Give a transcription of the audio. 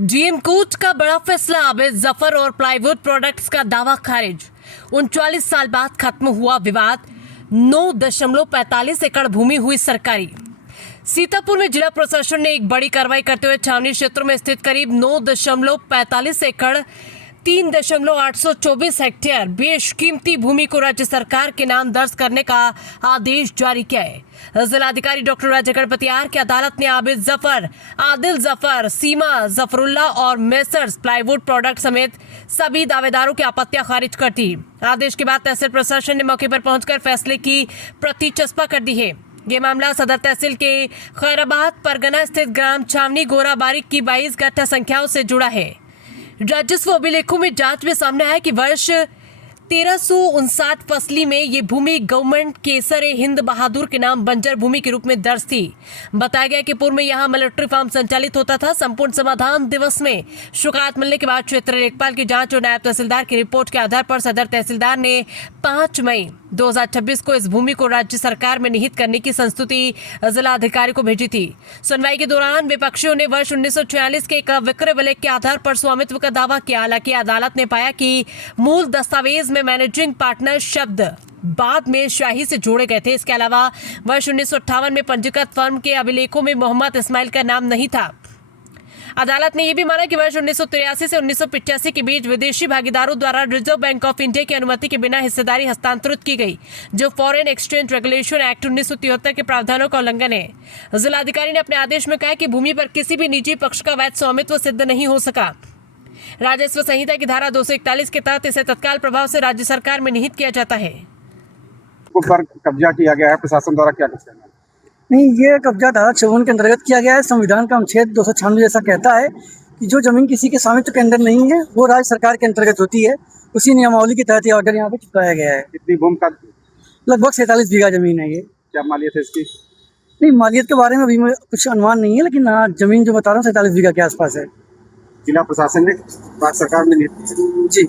DM court का बड़ा फैसला, आबिद जफर और प्लाईवुड प्रोडक्ट्स का दावा खारिज। 39 साल बाद खत्म हुआ विवाद। 9.45 एकड़ भूमि हुई सरकारी। सीतापुर में जिला प्रशासन ने एक बड़ी कार्रवाई करते हुए छावनी क्षेत्र में स्थित करीब 9.45 एकड़ 3.824 हेक्टेयर बेशकीमती भूमि को राज्य सरकार के नाम दर्ज करने का आदेश जारी किया है। जिलाधिकारी डॉक्टर राजा गणपति आर की अदालत ने आबिद जफर, आदिल जफर, सीमा जफरुल्ला और मेसर्स प्लाईवुड प्रोडक्ट समेत सभी दावेदारों की आपत्तियां खारिज कर दी। आदेश के बाद तहसील प्रशासन ने मौके पर पहुंचकर फैसले की प्रति चस्पा कर दी है। ये मामला सदर तहसील के खैराबाद परगना स्थित ग्राम छावनी गोरा बारिक की 22 गट्ठा संख्याओं से जुड़ा है। राजस्व अभिलेखों में जांच में सामने आया कि वर्ष 1359 फसली में ये भूमि गवर्नमेंट केसर हिंद बहादुर के नाम बंजर भूमि के रूप में दर्ज थी। बताया गया कि पूर्व में यहाँ मिलिट्री फार्म संचालित होता था। संपूर्ण समाधान दिवस में शिकायत मिलने के बाद क्षेत्र लेखपाल की जांच और नायब तहसीलदार की रिपोर्ट के आधार पर सदर तहसीलदार ने 5 मई 2026 को इस भूमि को राज्य सरकार में निहित करने की संस्तुति जिलाधिकारी को भेजी थी। सुनवाई के दौरान विपक्षियों ने वर्ष 1946 के एक विक्रय विलेख के आधार पर स्वामित्व का दावा किया। हालांकि अदालत ने पाया कि मूल दस्तावेज में मैनेजिंग पार्टनर शब्द बाद में शाही से जोड़े गए थे। इसके अलावा वर्ष 1958 में पंजीकृत फर्म के अभिलेखों में मोहम्मद इस्माइल का नाम नहीं था। अदालत ने यह भी माना कि वर्ष 1983 से 1985 के बीच विदेशी भागीदारों द्वारा रिजर्व बैंक ऑफ इंडिया की अनुमति के बिना हिस्सेदारी हस्तांतरित की गई, जो फॉरेन एक्सचेंज रेगुलेशन एक्ट 1973 के प्रावधानों का उल्लंघन है। जिलाधिकारी ने अपने आदेश में कहा कि भूमि पर किसी भी निजी पक्ष का वैध स्वामित्व सिद्ध नहीं हो सका। राजस्व संहिता की धारा 241 के तहत इसे तत्काल प्रभाव से राज्य सरकार में निहित किया जाता है। पर कब्जा किया गया है, प्रशासन द्वारा क्या कुछ करना है? नहीं, ये कब्जा धारा 54 के अंतर्गत किया गया है। संविधान का अनुच्छेद 296 जैसा कहता है कि जो जमीन किसी के स्वामित्व के अंदर नहीं है वो राज्य सरकार के अंतर्गत होती है। उसी नियमावली के तहत ये ऑर्डर यहाँ पे चिपकाया गया है। कितनी भूमि का? लगभग 47 बीघा जमीन है ये। क्या मालियत है इसकी? नहीं, मालियत के बारे में अभी मैं कुछ अनुमान नहीं है, लेकिन हाँ, जमीन जो बता रहा हूँ 47 बीघा के आसपास है। जिला प्रशासन ने राज्य सरकार में जी।